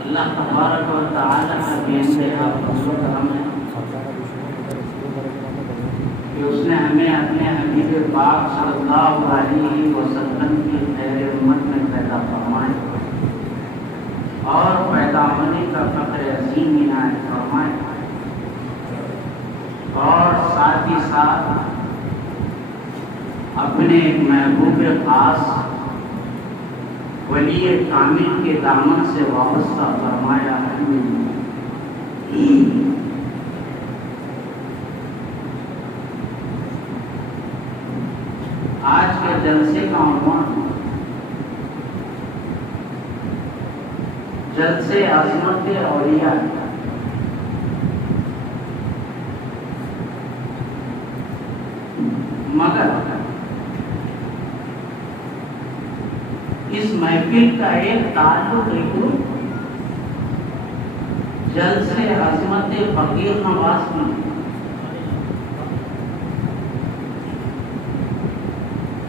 اللہ تبارک و تعالیٰ کا بے فضل و کرم ہے کہ اس نے ہمیں اپنے حبیب پاک صلی اللہ علیہ وسلم کی خیر امت میں پیدا فرمائے اور پیدا ہونے کا فخر عظیم عنایت فرمائے، اور ساتھ ہی ساتھ اپنے محبوب خاص ولی کامل کے دامن سے وابستہ فرمایا۔ آج کے جلسے کا عنوان جلسے عظمت اولیاء، مگر اس محفل کا ایک تعلق جلسے عظمت فقیر نواز میں۔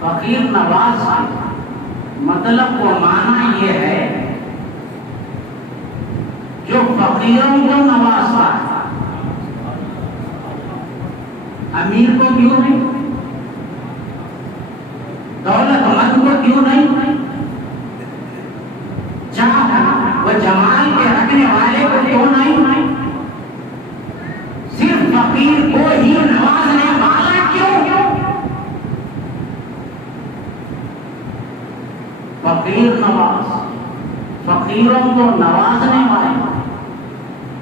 فقیر نواز مطلب و معنی یہ ہے جو فقیروں کو نوازتا ہے۔ امیر کو کیوں نہیں، دولت مند کو کیوں نہیں، وہ جمال کے رکھنے والے کو کیوں نہیں، صرف فقیر کو ہی نوازنے والا کیوں؟ فقیر نواز، فقیروں کو نوازنے والے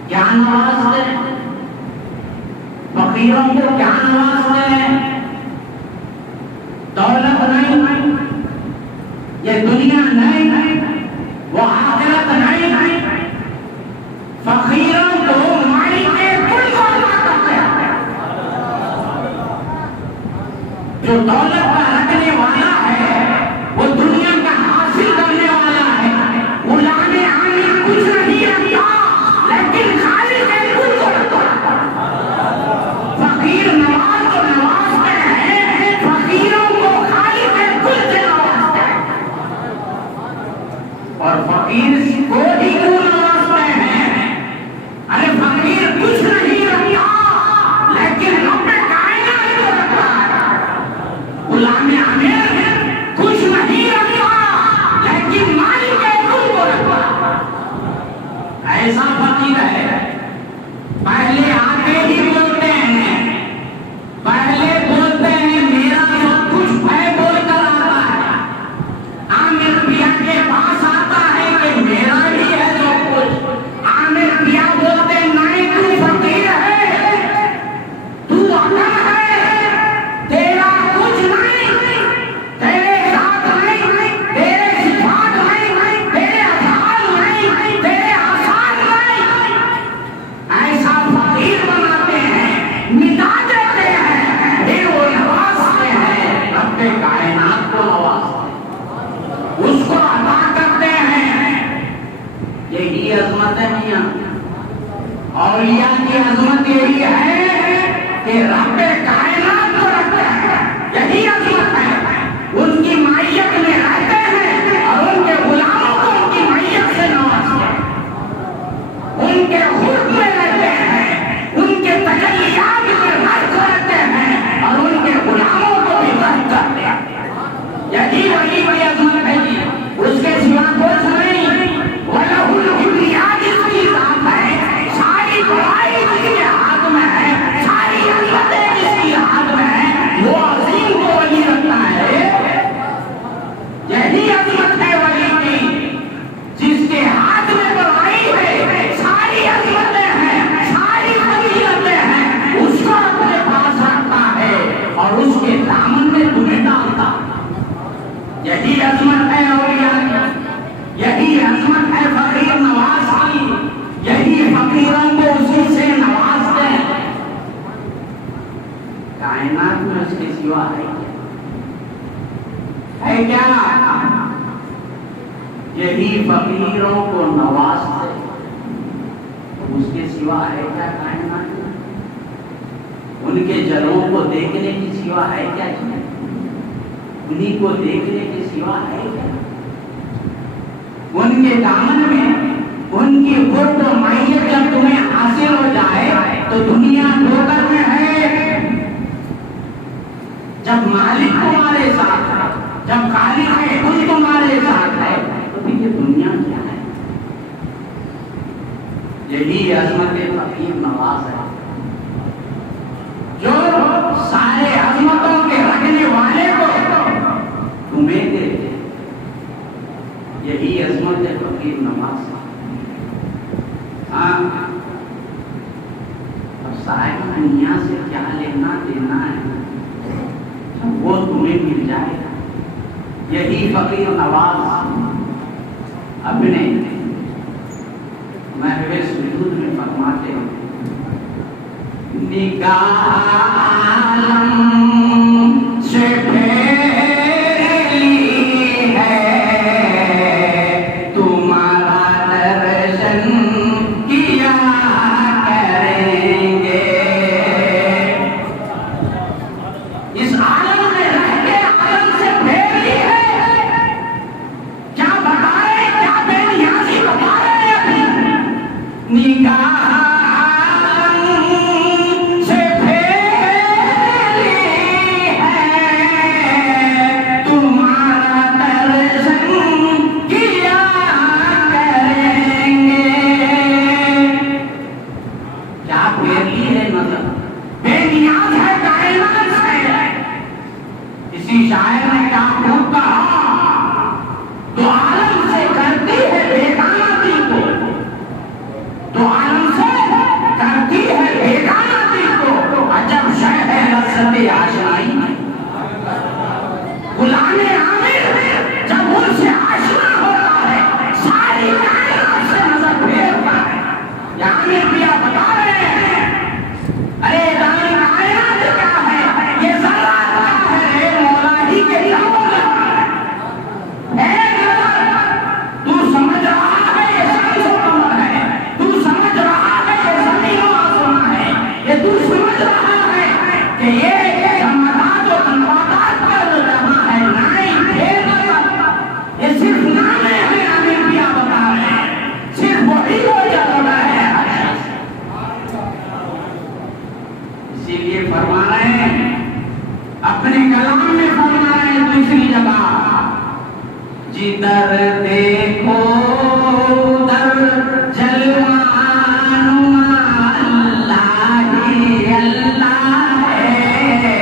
کیا نوازتے ہیں؟ فقیروں کو کیا نوازتے ہیں؟ دولت نہیں، یہ دنیا نہیں، وہ آخرت نہیں، فقیروں کو مائی کے کل کو عطا کرتے ہیں۔ جو دولت کا رکھنے والا ہے وہ دنیا کا حاصل کرنے والا ہے، غلامی آنے کچھ نہیں رکھتا لیکن خالق کے کل کو رکھتا۔ فقیر نواز کو نوازتے ہیں، فقیروں کو خالق کے کل سے نوازتے ہیں، اور فقیر کو ہی کیوں نوازتے ہیں؟ ارے فقیر کچھ نہیں رکھتا لیکن رب کائنات کو رکھتا ہے، غلامی مٹا دیتے ہیں، پھر وہ نوازتے ہیں، رب کائنات کو نوازتے ہیں، اس کو عطا کرتے ہیں۔ یہی عظمت ہے میاں، اولیاء کی عظمت یہی ہے کہ رب کائنات کو رکھتے ہیں، یہی عظمت ہے۔ ان کی معیت میں رہتے ہیں اور ان کے غلاموں کو ان کی معیت سے نوازتے ہیں، ان کے خلق میں رہتے ہیں، ان کے تجلیات میں غرق رہتے ہیں اور ان کے غلاموں کو بھی غرق کرتے ہیں۔ یہی وہی بڑی عظمت ہے جی، اس کے سوا کچھ نہیں۔ وَلَهُ الْكِبْرِيَاءُ، جس کی ذات ہے، ساری بڑائی جس کے ہاتھ میں ہے، ساری عظمتیں جس کی ہاتھ میں ہے، وہ عظیم کو ولی رکھتا ہے۔ یہی عظمت ہے ولی کی، جس کے ہاتھ میں بڑائی ہے، ساری عظمتیں ہیں، ساری فضیلتیں ہیں، اس کو اپنے پاس رکھتا ہے اور اس کے دامن میں تمہیں ڈالتا ہے۔ یہی عظمت ہے اولیاء کی، یہی عظمت ہے فقیر نواز کی، یہی فقیروں کو اسی سے نوازتے ہیں۔ کائنات میں اس کے سوا ہے کیا؟ یہی فقیروں کو نوازتے ہیں، اس کے سوا ہے کیا کائنات میں؟ ان کے جلووں کو دیکھنے کی سوا ہے کیا؟ انہی کو دیکھنے کے سوا ہے کیا؟ ان کے دامن میں ان کی قرب و معیت جب تمہیں حاصل ہو جائے تو دنیا ٹھوکر میں ہے۔ جب مالک تمہارے ساتھ ہے، جب خالق ہے کل تمہارے ساتھ ہے، تو پھر یہ دنیا کیا ہے؟ یہی عظمت فقیر نواز ہے، جو سارے عظمتوں کے رکھنے والے کو تمہیں دے دے۔ یہی عظمت ہے فقیر نواز۔ ہاں، اب صاحب دنیا سے کیا لینا دینا ہے، وہ تمہیں مل جائے گا۔ یہی فقیر نواز اپنے محو سجود میں فرماتے ہیں، نگاہ عالم سے پھیر لی ہے، تمہارا درشن کیا کریں گے۔ اس عالم میں رہ کے عالم سے پھیر لی ہے، کیا بتائے، کیا بے نیازی بتا رہے ہیں ابھی؟ نگاہ شاعر نے کیا خوب کہا، تو عالم سے کرتی ہے بیگانہ دل کو، تو عالم سے کرتی ہے بیگانہ دل کو، عجب شے ہے لذت آشنائی۔ غلام عامر جب ان سے آشنا ہوتا ہے، ساری کائنات سے نظر پھیرتا ہے۔ یہ عامر بیا بتا رہے ہیں، ارے دائیں کائنات کیا ہے، یہ ذرہ کیا ہے، مولا ہی کے علاوہ تو سمجھ رہا ہے یہ شمس و قمر ہے، تو سمجھ رہا ہے یہ زمین و آسمان ہے، یہ تو سمجھ رہا ہے کہ یہ جمادات و انباتات کا جو جہاں ہے، نائن پھیر نظر، یہ صرف نامے ہیں۔ عامر بیا بتا رہے ہیں، صرف وہی ہو جاتا ہے۔ اسی لیے فرما رہے ہیں، اپنے کلام میں فرما رہے ہیں دوسری جگہ، جدھر دیکھو ادھر جلوہ نما اللہ ہی اللہ ہے،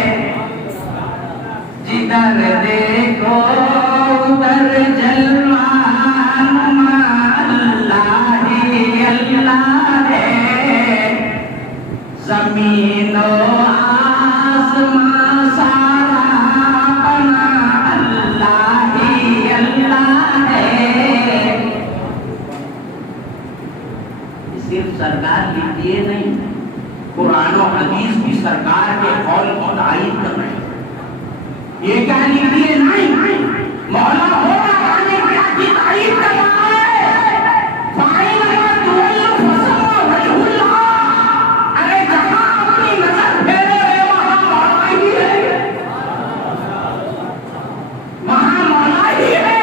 جدھر دیکھو ادھر جلوہ نما اللہ ہی اللہ ہے، زمین و آسمان سارا بنا اللہ ہی اللہ ہے۔ یہ کیا لکھ دیے؟ نہیں، مولا ہوگا کھانے کیا کی تعریف کر رہا ہے، فائنما تولوا فثم وجہ اللہ۔ ارے جہاں اپنی نظر پھیرے ہوئے وہاں مولا ہی ہے، وہاں مولا ہی ہے۔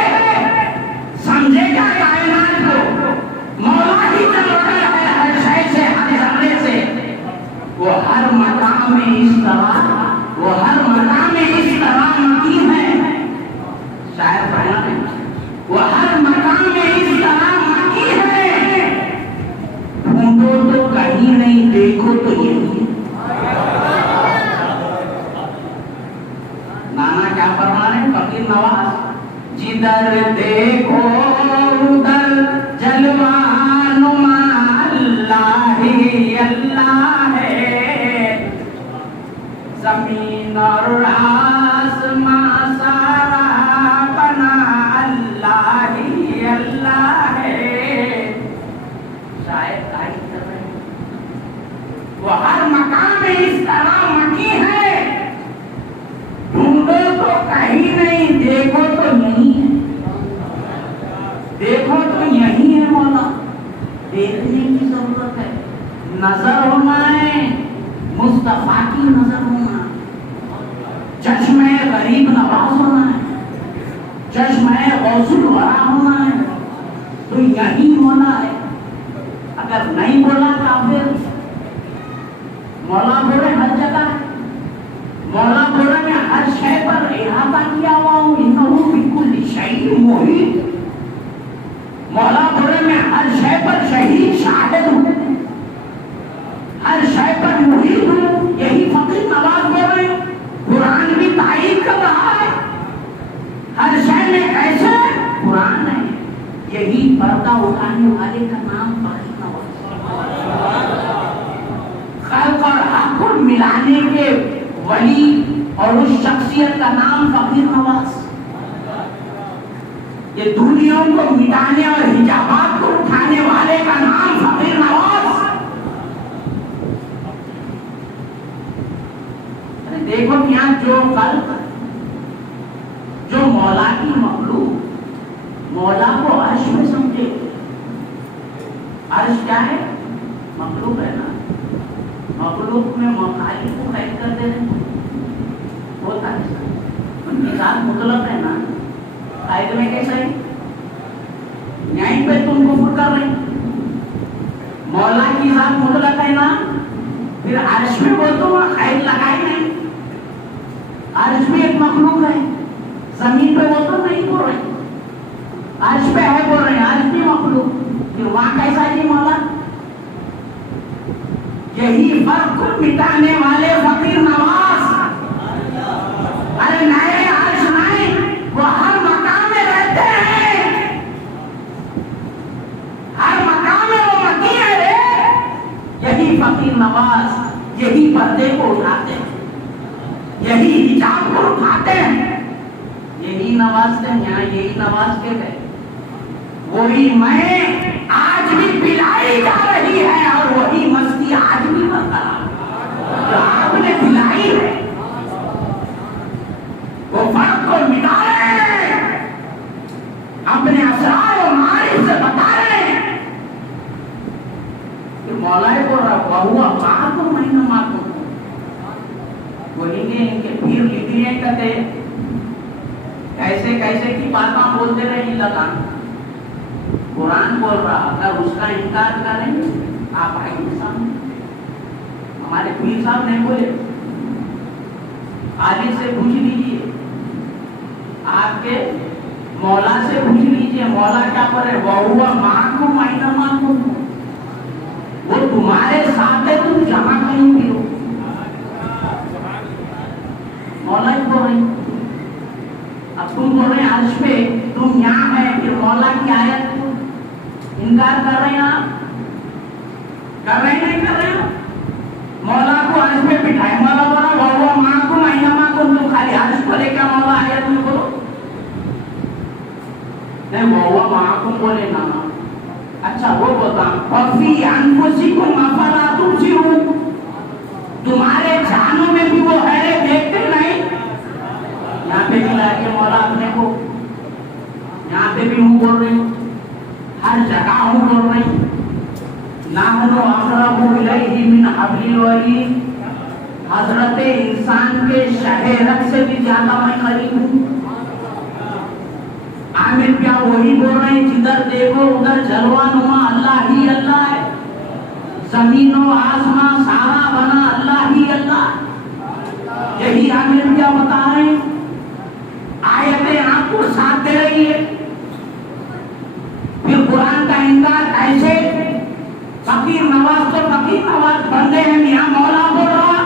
سمجھے کیا کائنات کو؟ مولا ہی چل رہا ہے ہر شے سے، ہر ذرے سے۔ وہ ہر مقام میں اس طرح، وہ ہر مقام میں اس طرح مقیم ہے، شاید پڑھنا ہے، وہ ہر مقام میں اس طرح مقیم ہے، ڈھونڈو تو کہیں نہیں، دیکھو تو یہی۔ نانا کیا فرما رہے ہیں فقیر نواز؟ جدھر دیکھو ادھر جلوہ نما اللہ ہی اللہ ہے، زمین اور آسمان سارا بنا اللہ ہی اللہ ہے۔ شاید تعریف کر رہے ہیں، وہ ہر مقام میں اس طرح مکی ہے، ڈھونڈو تو کہیں نہیں، دیکھو تو یہی ہے، دیکھو تو یہی ہے مولا۔ دیکھنے کی ضرورت ہے، نظر ہونا ہے، مصطفیٰ کی نظر ہونا، چشمہ غریب نواز ہونا ہے، چشمہ غوث الورا ہونا ہے، تو یہی ہونا ہے۔ اگر نہیں بولا کافر، مولا بولے ہر جگہ ہے، مولا بولے میں ہر شے پر احاطہ کیا ہوا ہوں، انہو بکل شیء محیط۔ مولا بولے میں ہر شے پر شہید شاہد ہوں، ہر شے پر محیط ہوں، یہی فقیر نواز بول رہے ہیں۔ قرآن بھی تائید کر رہا ہے، ہر شے میں کیسے قرآن ہے، یہی پردہ اٹھانے والے کا نام فقیر نواز، خلق اور حق کو ملانے کے ولی اور اس شخصیت کا نام فقیر نواز، یہ دوریوں کو مٹانے اور حجابات کو اٹھانے والے کا نام فقیر نواز۔ دیکھو یہاں جو خلق، جو مولا کی مخلوق، مولا کو عرش میں سمجھے، عرش کیا ہے؟ مخلوق ہے نا، مخلوق میں مخالف کو قید کر دے رہے ہوتا ہے، ان کی ذات مطلق ہے نا، قید میں کیسا ہے؟ یہیں پہ تم کفر کر رہے ہیں، مولا کی ذات مطلق ہے نا، پھر عرش میں وہ تو قید لگائی نہیں، عرش میں ایک مخلوق ہے، زمین پہ وہ تو نہیں بول رہے، عرش پہ ہے بول رہے ہیں، عرش بھی مخلوق، پھر وہاں کیسا جی مولا؟ یہی فرق کو مٹانے والے فقیر نواز۔ ارے نئے عرش نہیں، وہ ہر مقام میں رہتے ہیں، ہر مقام میں وہ مکی ہے، یہی فقیر نواز، یہی پردے کو اٹھاتے ہیں، یہی حجاب کو اٹھاتے ہیں، یہی نوازتے ہیں، یہاں یہی نواز کے گئے، وہی میں آج بھی پلائی جا رہی ہے، اور وہی مستی آج بھی برقرار جو آپ نے پلائی ہے، وہ فرق کو مٹا رہے ہیں، اپنے اسرار و معارف سے بتا رہے ہیں کہ مولا کو رکھا ہوا معاکم اینما کنتم۔ وہی نے ان کے پیر لکھ لیے کہتے کیسے کیسے کی باتاں بولتے رہے لگا، قرآن بول رہا، اگر اس کا انکار کریں آپ آئیے سامنے، ہمارے پیر صاحب نہیں بولے، عالم سے پوچھ لیجیے، آپ کے مولا سے پوچھ لیجیے، مولا کیا پڑھے؟ وَهُوَ مَعَكُمْ أَيْنَمَا كُنتُمْ، وہ تمہارے ساتھ ہے، تم جہاں کہیں بھی ہو، مولا ہی بول رہے ہیں۔ اب تم بول رہے ہیں عرش پہ، تم یہاں ہے، پھر مولا کی آیت انکار کر رہے ہیں، آپ کر رہے ہیں نہیں کر رہے ہیں؟ مولا کو عرش پہ بٹھائے، مولا بولا وَهُوَ مَعَكُمْ أَيْنَمَا كُنتُمْ، خالی عرش کو لے کیا مولا آیت میں بولو؟ نہیں وَهُوَ مَعَكُمْ بولے نا، اچھا وہ بتا وَفِي أَنفُسِكُمْ أَفَلَا تُبْصِرُونَ، تمہارے جانوں میں بھی وہ ہے، دیکھتے نہیں؟ چاہیے مولا اپنے کو. یہاں پہ بھی ہوں بول رہی ہوں, ہر جگہ ہوں بول رہی ہوں. نحن اقرب الیہ من حبل الورید, حضرت انسان کے شہ رگ سے بھی زیادہ میں قریب ہوں. عامر کیا وہی بول رہے ہیں جدھر دیکھو ادھر جلوہ نما اللہ ہی اللہ ہے, زمین و آسمان سارا بنا اللہ ہی اللہ. یہی عامر کیا بتا رہے ہیں. آیتیں آپ کو ساتھ دے رہی ہے, پھر قرآن کا انکار کیسے؟ فقیر نواز تو فقیر نواز بندے ہیں, میاں مولا بول رہا,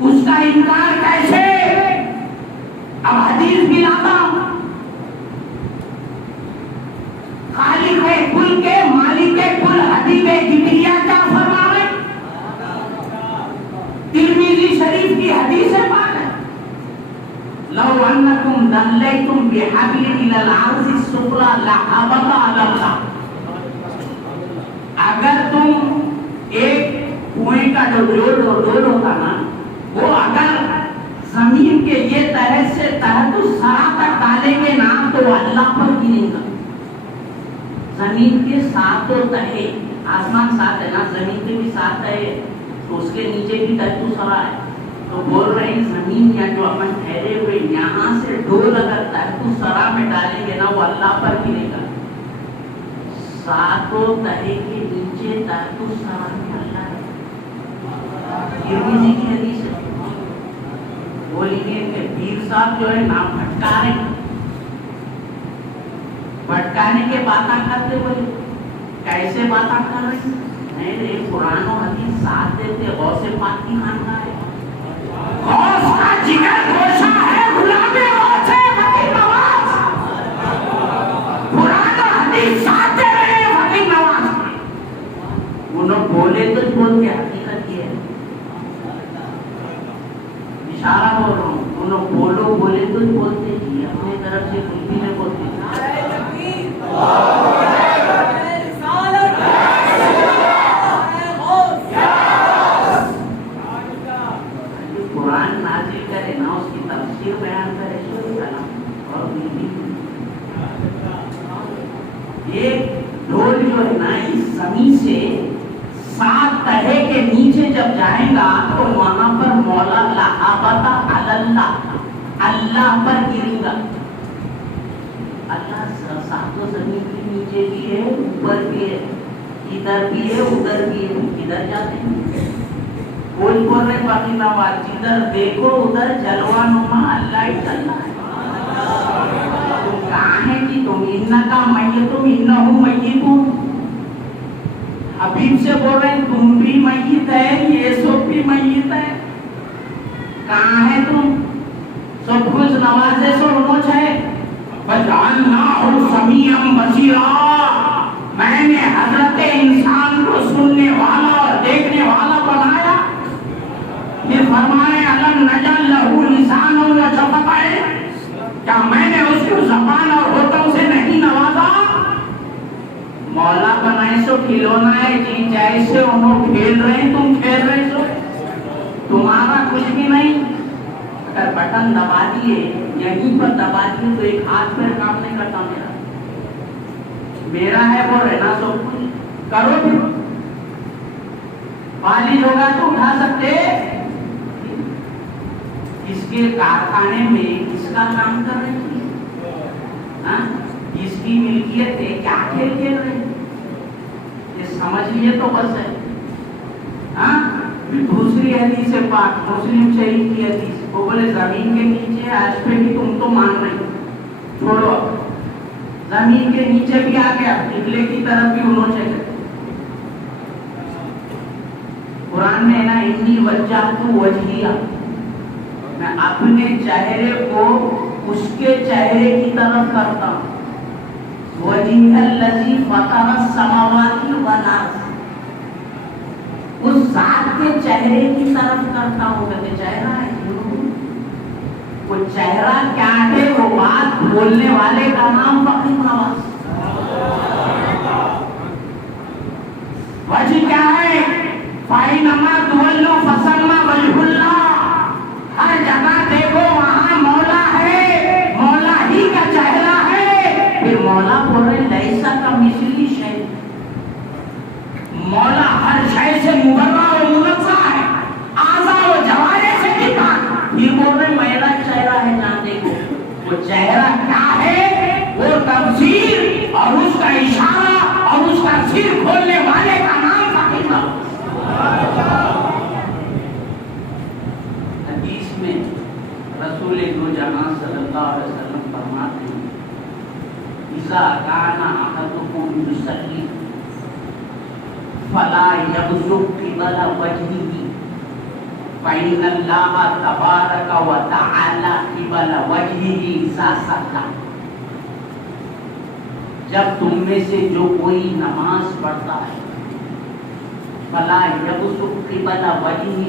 اس کا انکار کیسے؟ اب حدیث بھی لاتا ہوں. خالق کل کے مالک کل حبیب جبریہ کیا فرما رہے؟ ترمذی شریف کی حدیث پاک ہے, لو انکم دلیتم بحبل الی العرض السفلی لحبط علی اللہ. اگر تم ایک کنویں کا جو ڈول ہوتا نا, وہ اگر زمین کے یہ تہہ سے تحت سرا تک ڈالیں گے نا تو اللہ پر گرے گا. زمین کے ساتوں تہے, آسمان ساتھ ہے نا, زمین کے بھی ساتھ تہے, تو اس کے نیچے بھی تحت سرا ہے. تو بول رہے ہیں زمین یا جو اپن ٹھہرے ہوئے یہاں سے ڈول اگر تحت سرا میں ڈالیں گے نا وہ اللہ پر گرے گا. ساتوں تہے کے نیچے تحت سرا میں اللہ ہے. ترمذی کی حدیث ہے. بولیے کہ پیر صاحب جو ہے نا بھٹکانے کے باتاں کرتے, بولے کیسے باتاں کر رہے ہیں؟ نہیں رے, قرآن و حدیث ساتھ دیتے. غوث پاک کی خانقاہ ہے, غوث کا جگر گوشہ ہے, غلام غوث ہے فقیر نواز. قرآن و حدیث ساتھ دے رہے ہیں فقیر نواز. انہوں بولے تو بول کے حقیقت یہ ہے, اشارہ بول رہا ہوں, انہوں بولو بولے تو بولتے جی, اپنے طرف سے کچھ بھی نہیں بولتے. قرآن نازل کرے نا, اس کی تفسیر بیان کرے اور ایک ڈھول جو ہے نا اس زمین سے 7 تہے کے نیچے جب جائیں گا تو وہاں پر مولا لحبط علی اللہ, اللہ پر گرے گا. اللہ ساتوں زمین کے نیچے بھی ہے, اوپر بھی ہے, ادھر بھی ہے ادھر بھی ہے. ادھر جاتے ہیں کوئی بول رہے فقیر نواز, جدھر دیکھو ادھر جلوہ نما اللہ ہی اللہ ہے. تم کہاں ہے کہ تم انکا میتم انہو میتون. حبیب سے بول رہے ہیں تم بھی میت ہے, یہ سب بھی میت ہے. کہاں ہے تم؟ سب کچھ نوازے سو روچ ہے. فَجْعَلْنَاهُ سَمِيعًا بَصِيرًا, میں نے حضرت انسان کو سننے والا اور دیکھنے والا بنایا. پھر فرمائے أَلَمْ نَجْعَل لَهُ لِسَانًا وَشَفَتَيْنِ, کیا میں نے اس کو زبان اور ہونٹوں سے نہیں نوازا؟ مولا بنائے سو کھلونا ہے جی, جیسے انہوں کھیل رہے ہیں تم کھیل رہے سو, تمہارا کچھ بھی نہیں. اگر بٹن دبا دیے, یہیں پر دبا دیے تو ایک ہاتھ پیر کام نہیں کرتا. میرا ہے وہ رہنا سب کچھ کرو, پھر فالج ہوگا تو اٹھا سکتے. اس کے کارخانے میں کس کا کام کر رہے ہیں, اس کی ملکیت ہے, کیا کھیل کھیل رہے ہیں, یہ سمجھ لیے تو بس ہے. دوسری حدیث پاک مسلم شریف کی حدیث, وہ بولے زمین کے نیچے آج پہ بھی تم تو مان رہے, چھوڑو زمین کے نیچے بھی آ گیا, قبلے کی طرف بھی انہوں چلے. قرآن میں نا انی وجہت وجہیہ, میں اپنے چہرے کو اس کے چہرے کی طرف کرتا ہوں. وجہ الذی فطر السماوات والارض, اس ذات کے چہرے کی طرف کرتا ہوں. کہتے چہرہ ہے, وہ چہرہ کیا ہے؟ وہ بات بولنے والے کا نام فقیر نواز. وجہ کیا ہے؟ فَإِنَّمَا تُوَلُّوا فَثَمَّ وَجْهُ اللَّهِ, ہر جگہ دیکھو وہاں مولا وہ چہرہ کیا ہے، وہ تفسیر اور اس کا اشارہ اور اس کا سر کھولنے والے کا نام فقیر نواز۔ حدیث میں رسول دو جہاں صلی اللہ علیہ وسلم فرماتے ہیں اذا کان احدکم یصلی فلا یبصق قبل وجهه فإن الله تبارک وتعالى قبل وجهه اذا صلى۔ جب تم میں سے جو کوئی نماز پڑھتا ہے فلا یبصق قبل وجهه،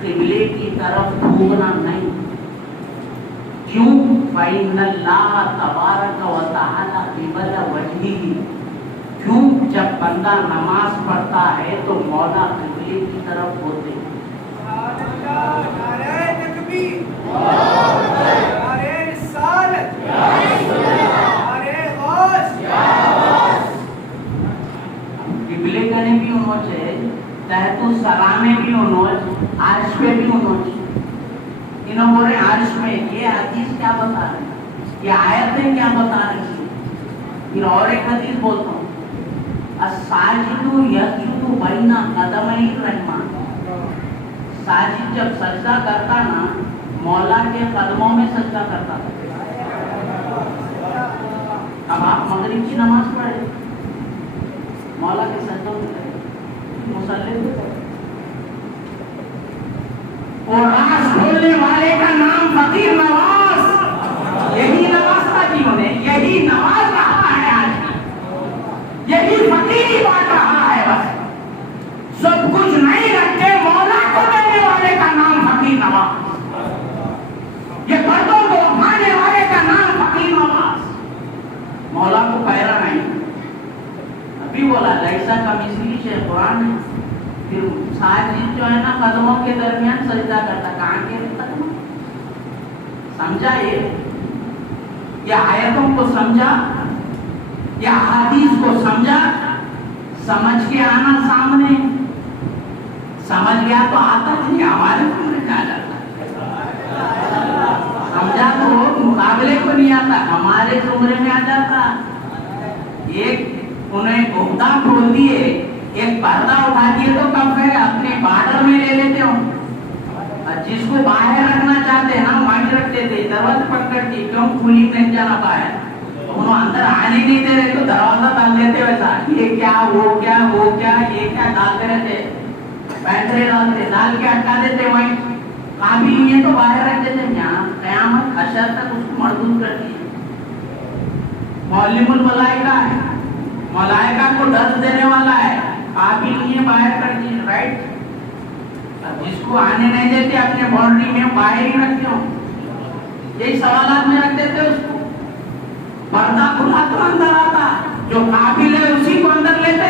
قبلے کی طرف گھومنا نہیں، کیوں؟ فإن الله تبارک وتعالى قبل وجهه، کیوں؟ جب بندہ نماز پڑھتا ہے تو مولا قبلے کی طرف ہوتے ہیں۔ نعرہ تکبیر، نعرہ رسالت، نعرہ غوث۔ قبلے کنے بھی ہونا چاہیے، تحت السلامے بھی ہونا چاہیے، عرش پہ بھی ہونا چاہیے۔ انہوں بولے عرش میں، یہ حدیث کیا بتا رہے ہیں، یہ آیتیں کیا بتا رہی ہیں؟ پھر اور ایک حدیث بولتا ہوں، الساجد یسجد بین قدمی الرحمن، ساجد جب سجدہ کرتا نا مولا کے قدموں میں سجدہ کرتا تھا۔ اب آپ مغرب کی نماز پڑھے مولا کے سجدوں میں مسلح اور راز کھولنے والے کا نام فقیر نواز، یہی نواز تھا جنہوں نے، یہی نواز رہا ہے آج، یہی فقیری بات رہا ہے۔ بس سب کچھ نہیں رکھتے، مولا کو دینے والے کا نام فقیر نواز، یہ پردوں کو اٹھانے والے کا نام فقیر نواز، مولا کو پیرا نہیں۔ ابھی بولا لیسا کمثلہ شیء، قرآن ہے۔ پھر ساجد جو ہے نا قدموں کے درمیان سجدہ کرتا، کہاں کے قدموں؟ سمجھا یہ آیتوں کو سمجھا، یہ حدیث کو سمجھا، سمجھ کے آنا سامنے، سمجھ گیا تو آتا نہیں، ہمارے سامنے کیا جاتا، سمجھا تو مقابلے کو نہیں آتا، ہمارے زمرے میں آ جاتا۔ ایک انہیں گھومتا کھول دیے، ایک پردہ اٹھا دیے تو کم ہے اپنے بارڈر میں لے لیتے ہوں، جس کو باہر رکھنا چاہتے ہیں نا وہیں رکھ دیتے، دروازے پکڑ کے کیوں کھلی نہیں جانا پایا، انہوں اندر آنے نہیں دے رہے تو دروازہ ڈال دیتے، ویسا یہ کیا وہ کیا وہ کیا یہ کیا ڈالتے رہتے، بیٹھے ڈالتے ڈال کے اٹکا دیتے، وہیں قابل نہیں ہے تو باہر رکھ دیتے، یہاں قیامت حشر تک اس کو مردود کرتی ہے۔ معلم الملائکہ ہے، ملائکہ کو درس دینے والا ہے، قابل نہیں ہے باہر کر دیے، رائٹ؟ جس کو آنے نہیں دیتے اپنے باؤنڈری میں باہر ہی رکھتے ہو، یہی سوالات میں رکھ دیتے اس کو، پردہ کھلا تو اندر آتا، جو قابل ہے اسی کو اندر لیتے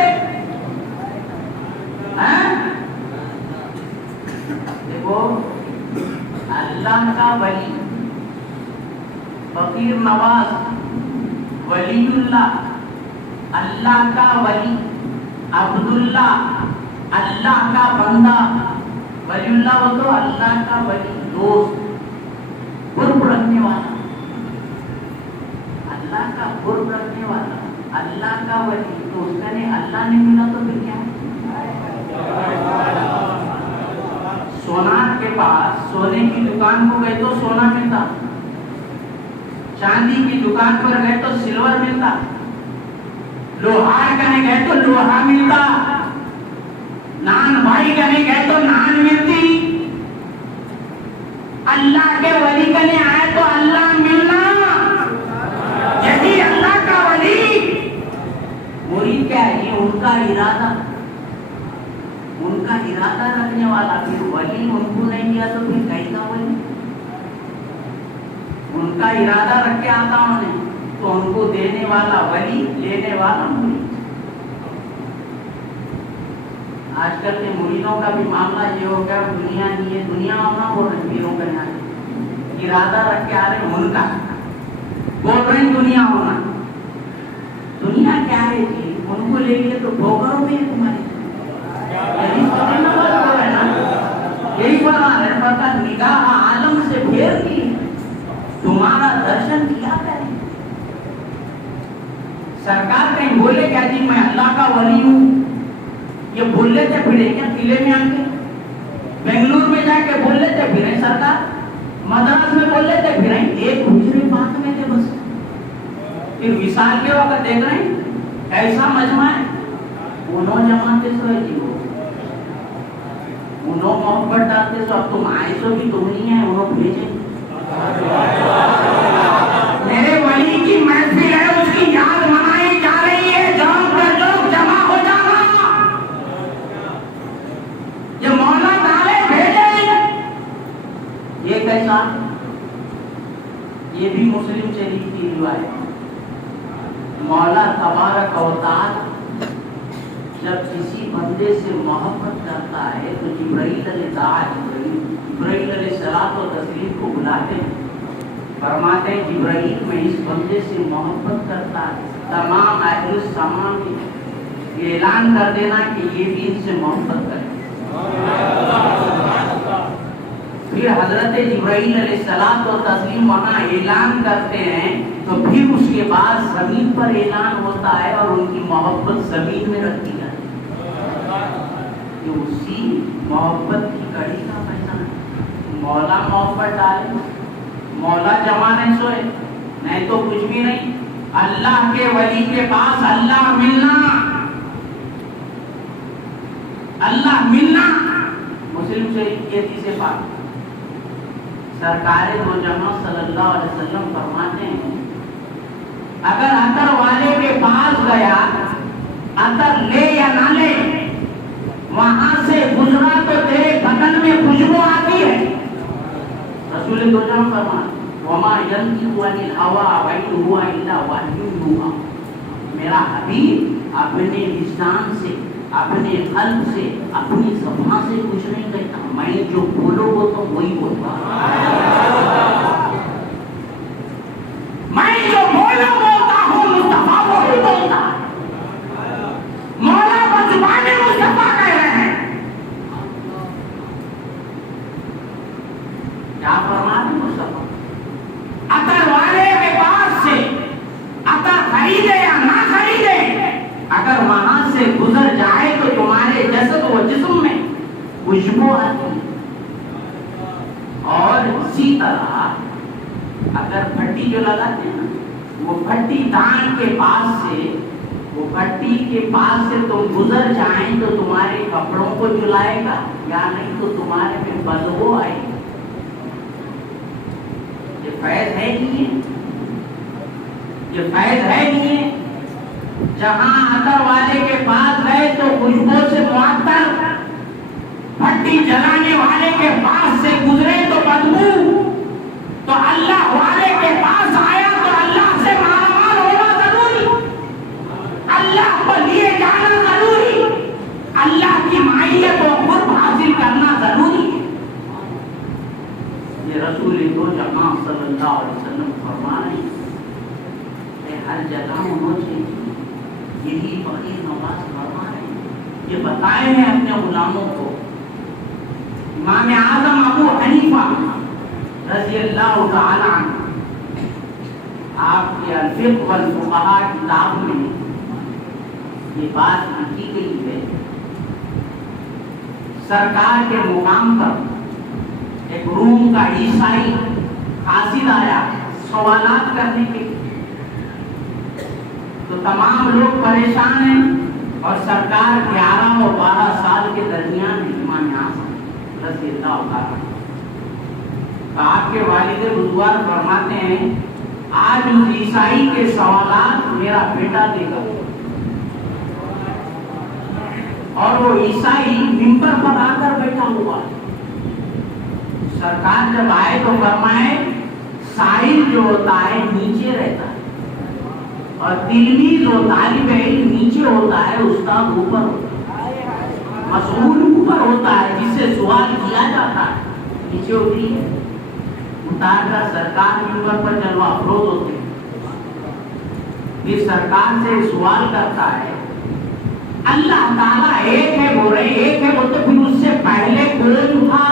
ہیں۔ دیکھو اللہ کا ولی فقیر نواز، ولی اللہ، اللہ کا ولی، عبداللہ اللہ کا بندہ، ولی اللہ وہ تو اللہ کا ولی، دوست، قرب رکھنے والا، اللہ کا قرب رکھنے والا، اللہ کا ولی، تو اس کا نہیں اللہ نہیں ملا تو پھر کیا ہے؟ سونار کے پاس سونے کی دکان کو گئے تو سونا ملتا، چاندی کی دکان پر گئے تو سلور ملتا، لوہار کرنے گئے تو لوہا ملتا، نان بھائی کرنے گئے تو نان ملتی، اللہ کے ولی کرنے آئے تو اللہ ملنا، یہی اللہ کا ولی۔ مرید کیا ہے؟ یہ ان کا ارادہ، ان کا ارادہ رکھنے والا، پھر ولی ان کو نہیں دیا تو پھر کیسا ولی؟ ان کا ارادہ رکھ کے آتا انہیں تو ان کو دینے والا ولی، لینے والا مرید۔ آج کل کے مریدوں کا بھی معاملہ یہ ہو گیا، دنیا نہیں ہے، دنیا ہونا بول رہے پیروں کا یہاں ارادہ رکھ کے آ رہے ہیں، ان کا بول رہے ہیں دنیا ہونا۔ دنیا کیا ہے جی؟ ان کو لے کے تو بھوگروں میں ہے تمہاری، یہی بول رہے نا، یہی بنا رہے، پتہ نگاہ عالم سے پھیر دی، تمہارا درشن کیا کریں. سرکار کہیں بولے کیا جی میں اللہ کا ولی ہوں؟ یہ بول لیتے پھرے کیا قلعے میں آ کے؟ بنگلور میں جا کے بول لیتے پھریں سرکار؟ مدراس میں بول لیتے پھریں؟ ایک دوسرے بات میں تھے بس. پھر وصال کے وقت دیکھ رہے ہیں ایسا مجمع ہے. انہوں جماتے سو ہے جی وہ انہوں محبت ڈالتے سو. اب تم آئے سو بھی تم نہیں ہے انہوں بھیجے. میرے ولی کی محفل ہے اس کی یاد منائی جا رہی ہے. جام پر لوگ جمع ہو جانا. یہ مولا ڈالے بھیجے. یہ کیسا؟ یہ بھی مسلم شریف کی روایت. مولا تبارک و تعالی جب کسی بندے سے محبت کرتا ہے تو جبرائیل علیہ الصلوۃ والتسلیم کو بلاتے ہیں. فرماتے ہیں جبرائیل میں اس بندے سے محبت کرتا ہے. تمام اہل السماء میں اعلان کر دینا کہ یہ بھی ان سے محبت کرے. پھر حضرت جبرائیل علیہ الصلوۃ والتسلیم وہاں اعلان کرتے ہیں تو پھر اس کے بعد زمین پر اعلان ہوتا ہے اور ان کی محبت زمین میں رکھی جاتی ہے. یہ اسی محبت کی کڑی کا پہچان ہے. مولا محبت ڈالے. مولا جمع نہیں سوئے نہیں تو کچھ بھی نہیں. اللہ کے ولی کے پاس اللہ ملنا مسلم شریف کی حدیث سے بات. سرکار دو جہاں صلی اللہ علیہ وسلم فرماتے ہیں اگر عطر والے کے پاس گیا عطر لے یا نہ لے وہاں سے گزرا تو تیرے بدن میں خوشبو آتی ہے. رسول دو جہاں فرماتے وما ينطق عن الهوى وإن هو إلا وحي يوحى. میرا حبیب اپنے لسان سے اپنے قلب سے اپنی زبان سے کچھ نہیں کہتا. میں جو بولو وہ تو وہی بولتا. میں جو بولتا ہوں مصطفیٰ وہی بولتا. مولا بزبان مصطفیٰ کہہ رہے ہیں. کیا فرماتے مصطفیٰ؟ عطر والے کے پاس سے عطر خریدے یا نہ خریدے اگر وہاں سے گزر جائے تو تمہارے جسد و جسم میں خوشبو آتی ہے. اور اسی طرح اگر پھٹی جو لگاتے ہیں نا وہ پھٹی دان کے پاس سے تم گزر جائیں تو تمہارے کپڑوں کو جلائے گا یا نہیں تو تمہارے پہ بدبو آئے گی. یہ فیض ہے نہیں ہے. جہاں عطر والے کے پاس گئے تو خوشبو سے معطر. پھٹی جلانے والے کے پاس سے گزرے تو بدبو. تو اللہ والے کے پاس آیا تو اللہ سے مالامال ہونا ضروری. اللہ کو لیے جانا ضروری. اللہ کی معیت و قرب حاصل کرنا ضروری ہے. یہ رسول دو جہاں صلی اللہ علیہ وسلم فرما رہے ہیں. ہر جگہ انہوں سے یہی بڑی نماز فرما رہے ہیں. یہ بتائے ہیں اپنے غلاموں کو. امام اعظم ابو حنیفہ رضی اللہ تعالی عنہ آپ کے الفقہ والفقہاء کتاب میں یہ بات لکھی گئی ہے. سرکار کے مقام پر ایک روم کا عیسائی قاصد آیا سوالات کرنے کے لیے. تو تمام لوگ پریشان ہیں اور سرکار 11 اور 12 سال کے درمیان امام اعظم رضی اللہ عنہ. آپ کے والد بزرگ فرماتے ہیں آج اس عیسائی کے سوالات میرا بیٹا دے گا. اور وہ عیسائی ممبر پر آ کر بیٹھا ہوا. سرکار جب آئے تو فرمائے سائل جو ہوتا ہے نیچے رہتا ہے اور تلمیذ و طالب علم نیچے ہوتا ہے, استاد اوپر ہوتا ہے, مسئول اوپر ہوتا ہے, جس سے سوال کیا جاتا ہے نیچے ہوتی ہے. اتار کر سرکار ممبر پر چلو افروز ہوتے ہیں. پھر سرکار سے سوال کرتا ہے اللہ تعالیٰ ایک ہے بول رہے ایک ہے بولتے پھر اس سے پہلے کون تھا؟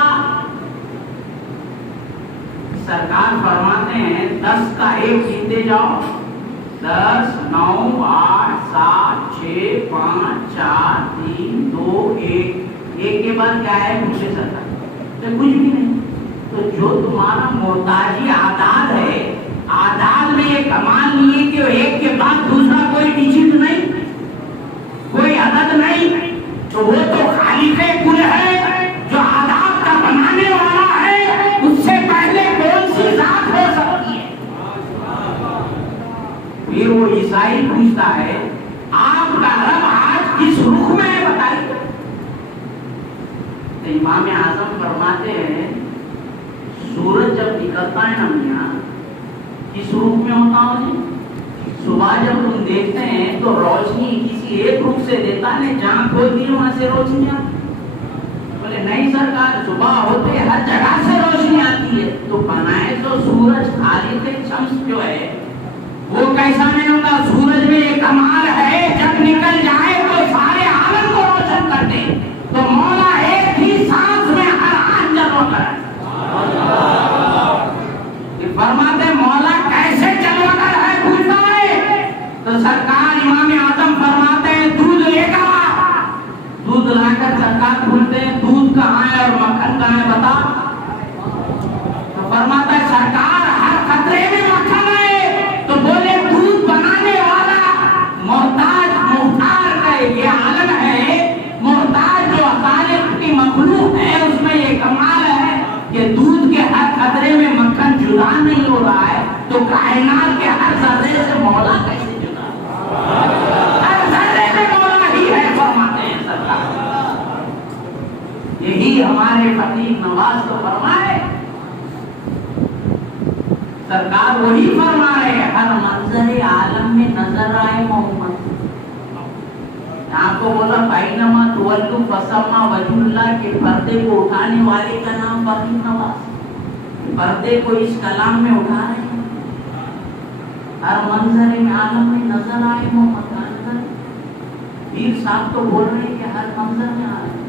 سرکار فرماتے فرماتے ہیں 10 کا 1 گنتے جاؤ. 10 9 8 7 6 5 4 3 2 1. ایک کے بعد کیا ہے پوچھے سکتا تو کچھ بھی نہیں. تو جو تمہارا محتاجی اعداد ہے، اعداد میں یہ کمال نہیں ہے کہ ایک کے بعد دوسرا کوئی ڈیجٹ نہیں، کوئی عدد نہیں. تو وہ تو خالق کل ہے جو اعداد کا بنانے والا ہے. اس سے پہلے کون سی ذات ہو سکتی ہے؟ پھر وہ عیسائی پوچھتا ہے آپ کا رب آج کس رخ میں ہے بتائیے. تو امام اعظم فرماتے ہیں سورج جب نکلتا ہے نا میاں کس رخ میں ہوتا ہو جی؟ صبح جب تم دیکھتے ہیں تو روشنی کسی ایک رخ سے دیتا ہے، جہاں کھولتی ہے وہاں سے روشنی آتی. بولے نہیں سرکار، صبح ہوتے ہر جگہ سے روشنی آتی ہے. تو بنائے تو سورج خالق شمس جو ہے وہ کیسا نہیں ہوگا؟ سورج میں ایک کمال ہے جب نکل جائے تو سارے عالم کو روشن کر دے. تو مولا ایک ہی سانس میں ہر آن جلوہ کر. فرماتے مولا کیسے جلوہ کر ہے پوچھتا ہے. تو سرکار امام اعظم فرماتے ہیں دودھ لے گا، دودھ لا کر سرکار پوچھتے ہیں دودھ کہاں ہے اور مکھن کہاں ہے بتا. تو فرماتا ہے سرکار ہر قطرے میں مکھن ہے. تو بولے دودھ بنانے والا محتاج مختار کا یہ عالم ہے. محتاج جو خالق کی مخلوق ہے اس میں یہ کمال ہے کہ دودھ کے ہر قطرے میں مکھن جدا نہیں ہو رہا ہے. تو کائنات کے ہر ذرے سے مولا کیسے جدا؟ ہر ذرے میں مولا ہی ہے فرماتے ہیں سرکار. یہی ہمارے فقیر نواز کو فرمائے سرکار وہی فرما رہے ہیں ہر منظر عالم میں نظر آئے محمد. آپ کو بولا بینما تولوا فثم وجہ اللہ کے پردے کو اٹھانے والے کا نام فقیر نواز. پردے کو اس کلام میں اٹھا رہے ہیں. ہر منظر عالم میں نظر آئے محمد. پیر صاحب تو بول رہے ہیں کہ ہر منظر میں آ رہے ہیں.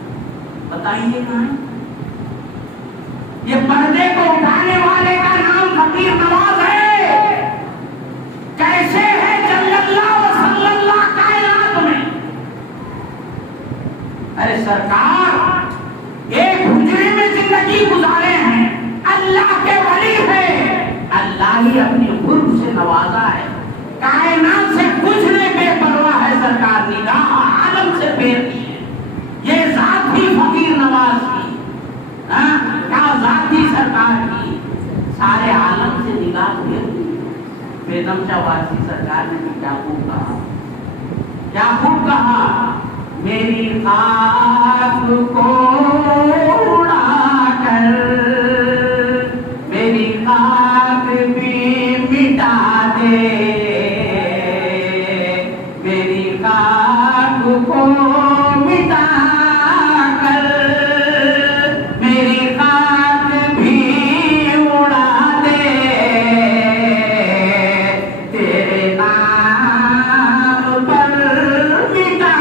بتائیے کہاں ہے یہ پردے کو اٹھانے والے کا نام فقیر نواز ہے. کیسے ہے جل اللہ و صلی اللہ کائنات میں. ارے سرکار ایک حجرے میں زندگی گزارے ہیں، اللہ کے ولی ہے، اللہ ہی اپنی قرب سے نوازا ہے. کائنات سے کچھ نہیں بے پرواہ ہے سرکار. نگاہ عالم سے پھیر دی ہے. یہ ذات بھی فقیر نواز کی، کیا ذات تھی سرکار کی. سارے عالم سے نگاہ پھیر دی. بیدم شاہ وارسی سرکار نے بھی کیا خوب کہا، کیا خوب کہا. میری خاک کو اڑا کر میری خاک بھی مٹا دے. میری خاک کو مٹا کر میری خاک بھی اڑا دے. تیرے نام پر مٹا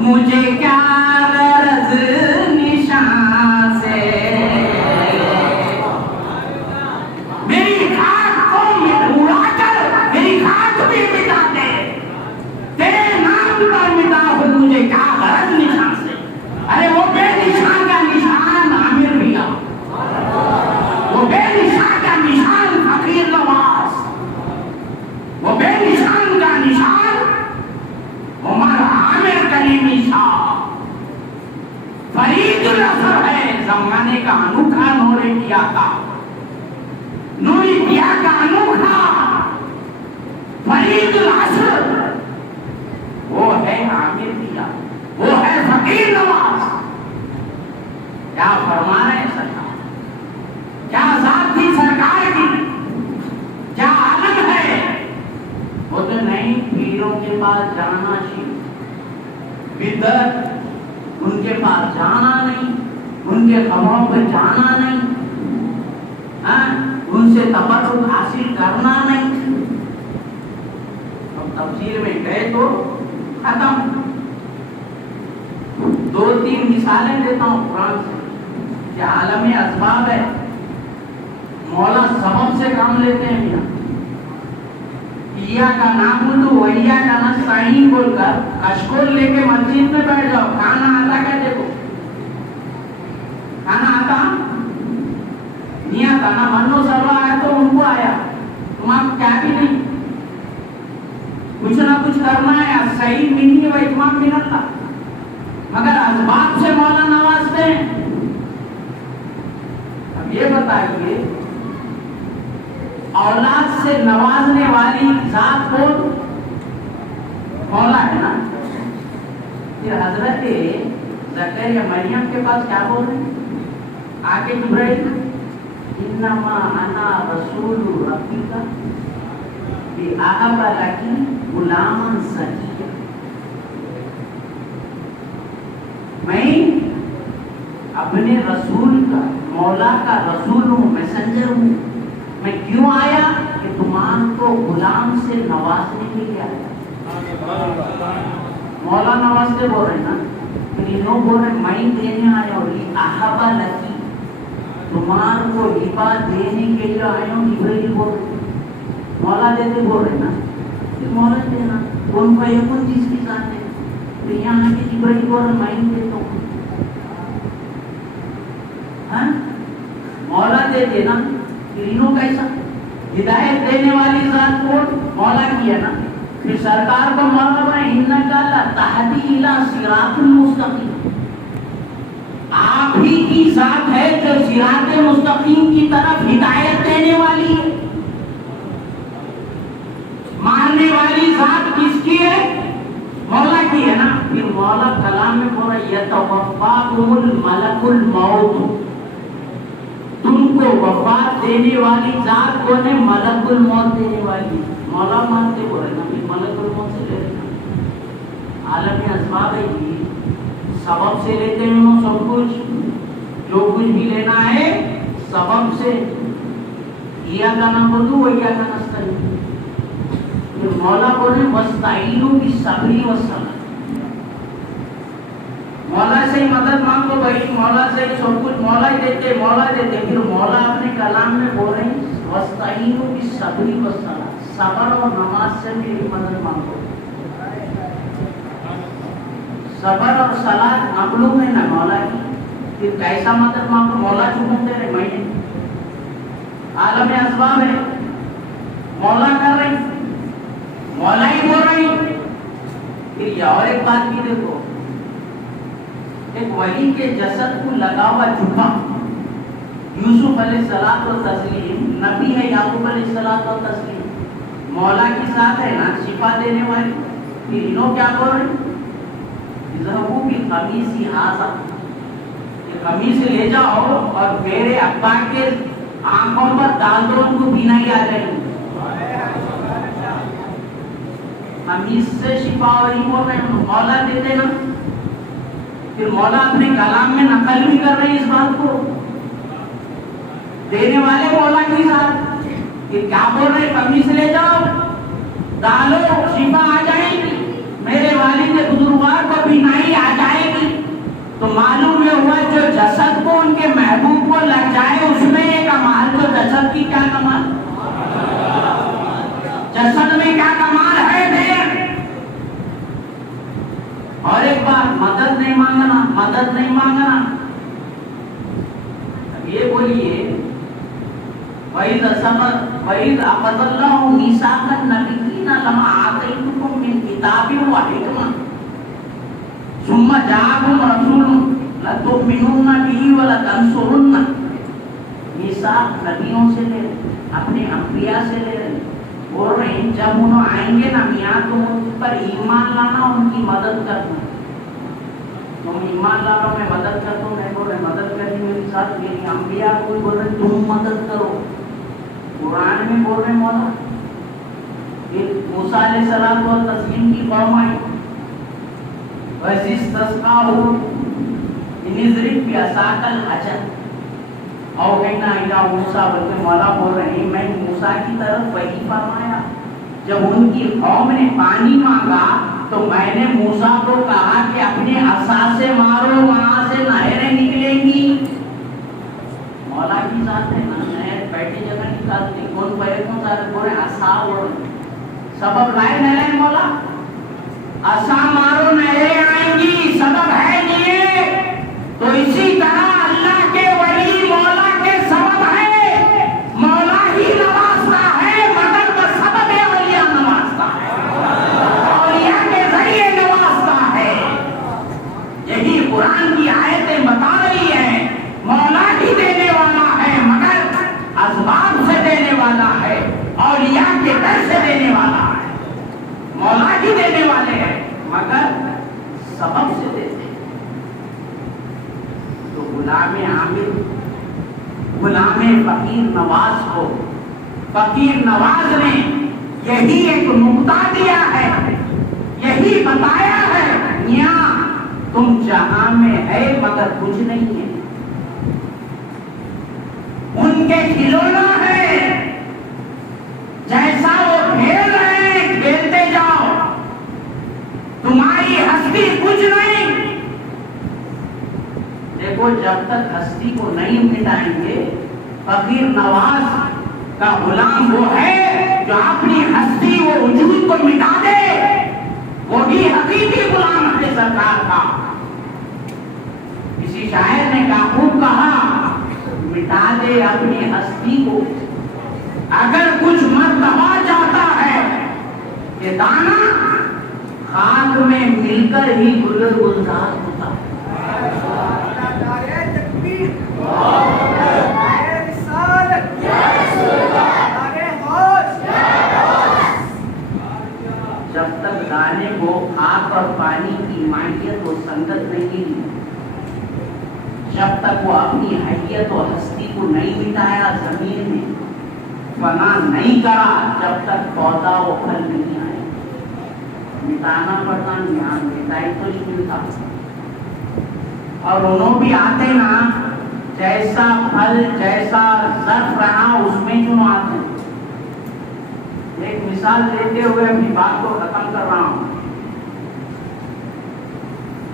مجھے کیا غرض نشان سے. میری خاک کو اڑا کر میری خاک بھی مٹا دے. تیرے نام پر مٹا ہوں مجھے کیا غرض نشان سے. ارے وہ بے نشان کا نشان عامر بھیا، وہ بے نشان کا نشان فقیر نواز، وہ بے نشان کا نشان عمر عامر کلیمی شاہ. فرید العصر ہے زمانے کا انوکھا نورے کیا تھا، نوری کیا کا انوکھا فرید العصر. وہ ہے عامر کیا، وہ ہے فقیر نواز. کیا فرما رہے ہیں سرکار، کیا ذات تھی سرکار کی، کیا عالم ہے. وہ تو نہیں پیروں کے پاس جانا شیخ بدعت، ان کے پاس جانا نہیں، ان کے خبروں پہ جانا نہیں، ان سے تبرک حاصل کرنا نہیں. اب تفسیر میں گئے تو ختم. 2-3 مثالیں دیتا ہوں قرآن سے کہ عالم اسباب ہے. مولا سبب سے کام لیتے ہیں میاں. کا نعبد ویا کا نستعین بول کر اشکول لے کے مسجد میں بیٹھ جاؤ. کھانا آتا کیا دیکھو؟ کھانا آتا نہیں آتا نا. منو سروا آیا تو ان کو آیا, تمہارا کیا بھی نہیں. کچھ نہ کچھ کرنا ہے. صحیح منی و اتمام من اللہ, مگر اسباب سے مولا نوازتے ہیں. اب یہ بتائیے اولاد سے نوازنے والی ذات کون؟ مولا ہے نا. پھر حضرت زکریا مریم کے پاس کیا بول رہے ہیں؟ آگے جبرائیل انما انا رسول ربک لأہب لک غلاما زکیا. میں اپنے رسول کا, مولا کا رسول ہوں, میسنجر ہوں. میں کیوں آیا؟ کہ تمہارے کو غلام سے نوازنے کے لیے آیا. مولا نوازتے بول رہے نا. پھر انہوں بول رہے میں دینے آیا ہوں لأہب لک, تمہارے کو ہبہ دینے کے لیے آیا ہوں. جبرائیل بول رہے مولا دیتے بول رہے نا. پھر مولا دینا کون کو یہ کون چیز کی ذات ہے. پھر یہاں آ کے جبرائیل بول رہے میں دیتا ہوں. مولا دے دینا. انہوں کیسا ہدایت دینے والی ذات کون؟ مولا کی ہے نا. پھر سرکار کو مولا بنا انک لتہدی الی صراط مستقیم. آپ ہی کی ذات ہے جو صراط مستقیم کی طرف ہدایت دینے والی ہے. مارنے والی ذات کس کی ہے؟ مولا کی ہے نا. پھر مولا کلام میں بول رہا یتوفاکم الملک الموت. تم کو وفات دینے والی ذات کون ہے؟ ملک الموت دینے والی. مولا مانتے بول رہے نا. پھر ملک الموت سے لے لینا. عالم اسباب ہے جی, سبب سے لیتے ہیں سب کچھ. جو کچھ بھی لینا ہے سبب سے. ایاک نعبد و ایاک نستعین. پھر مولا بول رہے واستعینوا بالصبر والصلاۃ. مولا سے ہی مدد مانگو بھائی, مولا سے ہی سب کچھ مولا ہی دیتے, مولا دیتے. پھر مولا اپنے کلام میں بول رہے ہیں واستعینوا بالصبر والصلاۃ. صبر اور نماز سے میری مدد مانگو. صبر اور صلاۃ مخلوق ہے نا مولا کی. پھر کیسا مدد مانگو؟ مولا چکتے رہے میں. عالم اسباب ہے, مولا کر رہی, مولا ہی بول رہی. پھر یہ اور ایک بات بھی دیکھو, ایک ولی کے جسد کو لگا ہوا جھکا. یوسف علیہ الصلوۃ والتسلیم نبی ہے, یعقوب علیہ الصلوۃ والتسلیم مولا کے ساتھ ہے نا, شفا دینے والی. پھر انہوں کیا بول رہے ہیں؟ اذهبوا بقمیصی ھذا, یہ قمیص لے جاؤ اور میرے ابا کے آنکھوں پر ڈال دو, ان کو بینائی آ جائے گی. قمیص سے شفا اور ہی بول رہے ہیں مولا دیتے نا. پھر مولا اپنے کلام میں نقل بھی کر رہے ہیں اس بات کو. دینے والے مولا کے ساتھ کہ کیا بول رہے ہیں؟ قمیص لے جاؤ, ڈالو, شفا آ جائے گی. میرے والد بزرگوار کو بینائی آ جائے گی. تو معلوم یہ ہوا جو جسد کو ان کے محبوب کو لگ جائے اس میں یہ کمال. تو جسد کی کیا کمال, جسد میں کیا کمال ہے پھر. اور ایک بات, مدد نہیں مانگنا, مدد نہیں مانگنا. یہ بولیے وَإِذْ أَخَذَ اللَّهُ مِيثَاقَ النَّبِيِّينَ لَمَا آتَيْتُكُم مِّن كِتَابٍ وَحِكْمَةٍ ثُمَّ جَاءَكُمْ رَسُولٌ لَتُؤْمِنُنَّ بِهِ وَلَتَنصُرُنَّهُ. میثاق نبیوں سے لے رہے, اپنے انبیاء سے لے رہے. بول رہے ہیں جب انہوں آئیں گے نا میاں, تم ان پر ایمان لانا, ان کی مدد کرنا. تم ایمان لانا, میں مدد کرتا ہوں. نہیں بول رہے مدد کرنی میری ساتھ, میری انبیاء کو بول رہے تم مدد کرو. قرآن میں بول رہے مولا. پھر موسیٰ علیہ السلام کو تسلیم کی قوم آئی. وَإِذِ اسْتَسْقَاهُ اضْرِبْ بِعَصَاكَ الْحَجَرَ أَوْحَيْنَا إِلَىٰ مُوسَىٰ. بلکہ مولا بول رہے ہیں میں موسیٰ کی طرف وحی فرمایا. جب ان کی قوم نے پانی مانگا تو میں نے موسیٰ کو کہا کہ اپنے عصا سے مارو, وہاں سے نہریں نکلیں گی. مولا کی ذات ہے نا, نہر بیٹھے سبب لائے نہ لائے مولا اسا مارو نہے آئیں گی سبب ہے لیے تو اسی طرح اللہ کے ولی مولا کے سبب ہے مولا ہی نوازتا ہے مگر بس سبب اولیاء نوازتا ہے اولیاء کے ذریعے نوازتا ہے یہی قرآن کی آیتیں بتا رہی ہیں مولا ہی دینے والا ہے مگر اسباب سے دینے والا ہے اولیاء کے در سے دینے والا ہے مولا ہی دینے والے ہیں مگر سبب سے دیتے ہیں تو غلام عامر غلام فقیر نواز کو فقیر نواز نے یہی ایک نقطہ دیا ہے یہی بتایا ہے میاں تم جہاں میں ہے مگر کچھ نہیں ہے ان کے کھلونا ہے جیسا وہ کھیل رہے ہیں کھیلتے جاؤ تمہاری ہستی کچھ نہیں دیکھو جب تک ہستی کو نہیں مٹائیں گے فقیر نواز کا غلام وہ ہے جو اپنی ہستی وہ وجود کو مٹا دے وہی حقیقی غلام ہے سرکار کا کسی شاعر نے خوب کہا مٹا دے اپنی ہستی کو اگر کچھ مرتبہ جاتا ہے کہ دانا خاک میں مل کر ہی گلر گلزار ہوتا ہے نعرہ تکبیر نعرہ رسالت نعرہ غوث جب تک دانے کو خاک اور پانی کی ماہیت و سنگت نہیں لی جب تک وہ اپنی حیثیت و ہستی کو نہیں مٹایا زمین میں فنا نہیں کرا جب تک پودا و پھل نہیں آئے مٹانا پڑتا یہاں مٹائی تو نہیں ملتا اور انہوں بھی آتے نا جیسا پھل جیسا ظرف رہا اس میں کیوں آتے ایک مثال دیتے ہوئے اپنی بات کو ختم کر رہا ہوں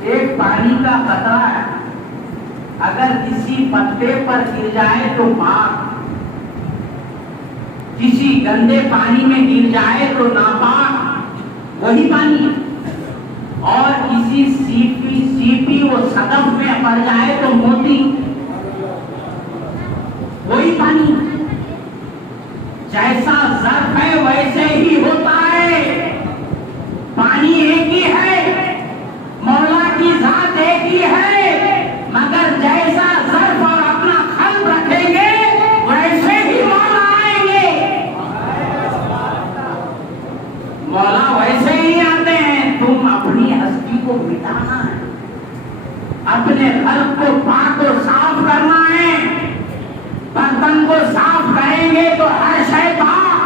ایک پانی کا قطرہ ہے اگر کسی پتے پر گر جائے تو پاک کسی گندے پانی میں گر جائے تو ناپاک وہی پانی اور کسی سیپی وہ صدف میں پڑ جائے تو موتی وہی پانی جیسا ظرف ہے ویسے ہی ہوتا ہے پانی ایک ہی ہے مولا کی ذات ایک ہی ہے مگر جیسا ظرف اور اپنا قلب رکھیں گے ویسے ہی مولا آئیں گے مولا ویسے ہی آتے ہیں تم اپنی ہستی کو مٹانا ہے اپنے قلب کو پاک و صاف کرنا ہے برتن کو صاف کریں گے تو ہر شے پاک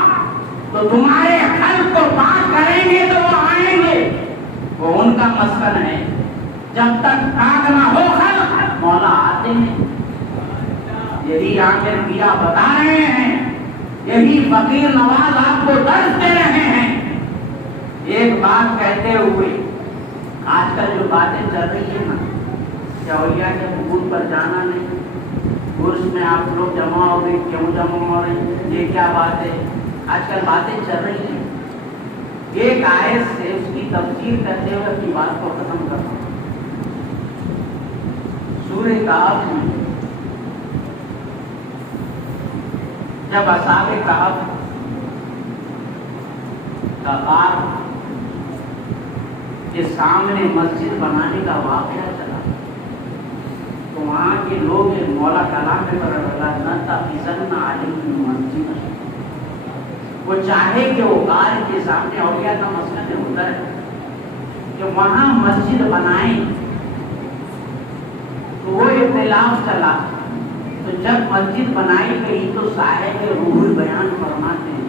تو تمہارے قلب کو پاک کریں گے تو وہ آئیں گے وہ ان کا مسکن ہے جب تک پاک نہ ہو خلق مولا آتے ہیں یہی عامر پیا بتا رہے ہیں یہی فقیر نواز آپ کو درس دے رہے ہیں ایک بات کہتے ہوئے آج کل جو باتیں چل رہی ہیں نا کہ اولیاء کے حقوق پر جانا نہیں عرس میں آپ لوگ جمع ہو گئے کیوں جمع ہو رہے ہیں یہ کیا بات ہے آج کل باتیں چل رہی ہیں ایک آیت سے اس کی تفسیر کرتے ہوئے اپنی بات کو ختم کرتا ہوں سورہ کہف میں جب اصحاب کہف کا غار کے سامنے مسجد بنانے کا واقعہ چلا تو وہاں کے لوگ مولا کلام میں پر اللہ نہ تفیزن علیہ مسجد وہ چاہے کہ وہ غار کے سامنے اولیاء کا مسجد ہوتا ہے کہ وہاں مسجد بنائیں تو وہ اختلاف چلا تو جب مسجد بنائی گئی تو صاحب روح البیان فرماتے ہیں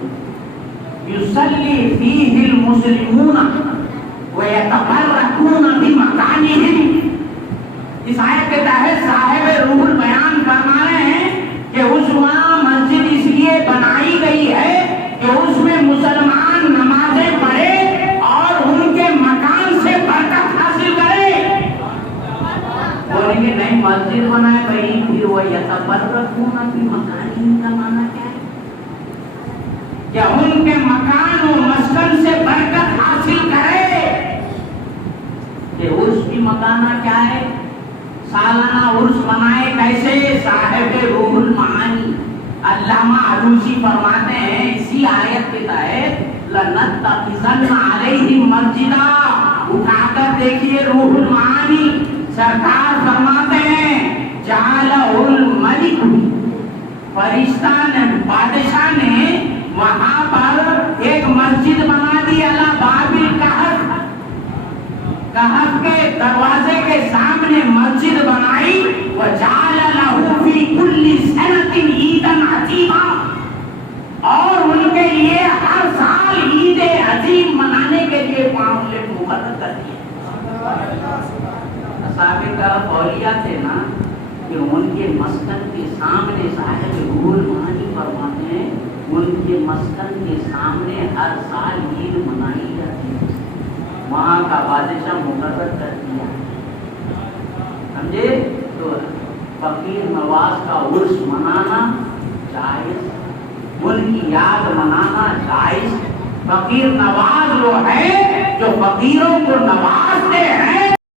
یصلی فیہ المسلمون ویتبرکون بمکانہم اس آیت کے تحت صاحب روح البیان فرما رہے ہیں کہ اس وہاں مسجد اس لیے بنائی گئی ہے کہ اس میں مسلمان نمازیں پڑھے اور ان کے مکان سے برکت حاصل کرے بولیں گے نہیں مسجد بنائے بھائی پھر وہ یتبرکون بمکانہم کا معنی کیا ہے کہ ان کے مکان و مسکن سے برکت حاصل کرے کہ عرس بھی مکانا کیا ہے، سالانہ عرس منائے کیسے، صاحب روح المعانی علامہ علوسی فرماتے ہیں اسی آیت کے تحت لنتخذن علیہم مسجدا، اٹھا کر دیکھیے روح المعانی، سرکار فرماتے ہیں جعلہ الملک، فرشتہ نے بادشاہ نے وہاں پر ایک مسجد بنا دی علی باب الکہف، کہف کے دروازے کے سامنے مسجد بنائی، وجعل لہ فی کل سنۃ عیدا عظیما، اور ان کے لیے ہر سال عید عظیم منانے کے لیے معاملے مقرر کر دیے۔ اصحاب کہف اولیاء تھے نا، کہ ان کے مسکن کے سامنے صاحب روح المعانی فرماتے ہیں ان کے مسکن کے سامنے ہر سال عید منائی جاتی ہے، وہاں کا بادشاہ مقرر کر دیا، سمجھے؟ تو فقیر نواز کا عرس منانا جائز، ان کی یاد منانا جائز۔ فقیر نواز وہ ہے جو فقیروں کو نوازتے ہیں،